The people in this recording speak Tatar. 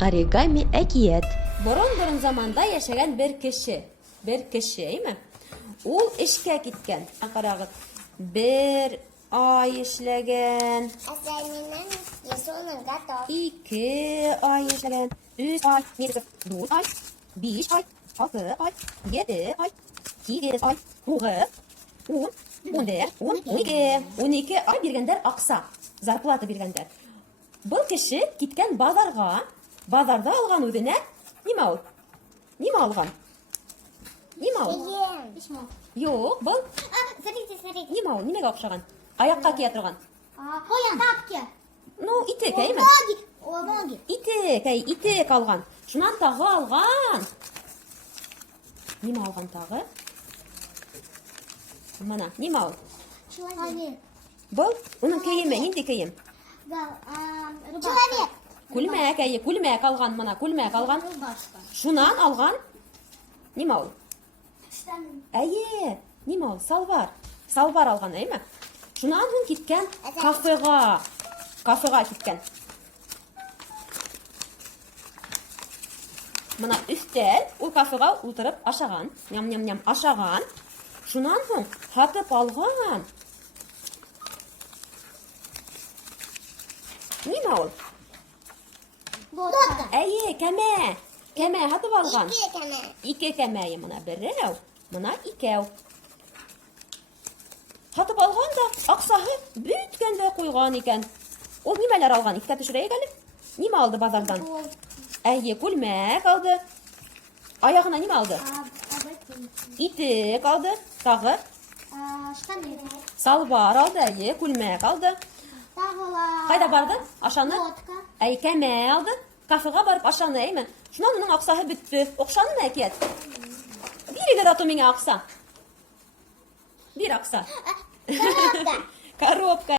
Оригами әкият. Борон заманда яшәгән бер кеше, әйме? Ул эшкә киткән. Карагыз, бер ай эшләгән, Әсәрнинен ясуыныңда тор. 2 ай эшләгән, 3 ай, 4 ай, 5 ай, 6 ай, 7 ай, 8 ай, 9, 10, 11, 12 ай биргәндәр акса, зарплата биргәндәр. Был кеше киткән базарга, базарда алган үзенә нимә ул? Нимә алган? Нимә ул? Юк, был Смотрите. нимә ул? Нимәгә охшаган? Аякка кия торган. Коян. Тапки. Ну, итек, әйме? Ноги. Итек алган. Шунан тагы алган. Нимә алган тагы? Мына, нимә ул? Человек. Был уның киеме, нинди кием? Человек. Күлмәк алган, мына күлмәк алган. Рубашка. Шунан алган. Нимә ул? Штаны. Әйе, нимә ул? Салбар. Салбар алган, әйме? Шунан ул киткән кафега. Кафега киткән. Мына өстәл, ул кафега утырып ашаган. Ням-ням-ням ашаган. Шунан соң хатып алган. Нимә ул? Лодка. Әйе, кәмә. Кәмә хатып алган. Ике кәмә. 2 кәмәе мына берәү, мына икәү. Хатып алган да, аксаһы бөткәндә куйган икән. Ул нимәләр алган? Искә төшерәйек әле. Нимә алды базардан? Әйе, күлмәк алды. Аягына нимә алды? Итек алды. Тагы Штаны. салбар алды. Әйе, күлмәк алды. Тағыла. Кайда барды? Ашаны? Лодка. Әй, кәмә алды. Кафега барып ашаны, әйме? Шунан уның аксаһы бетте. Окшанымы әкият? Бирегез ату миңа акса. Бир акса. Коробка. Коробка.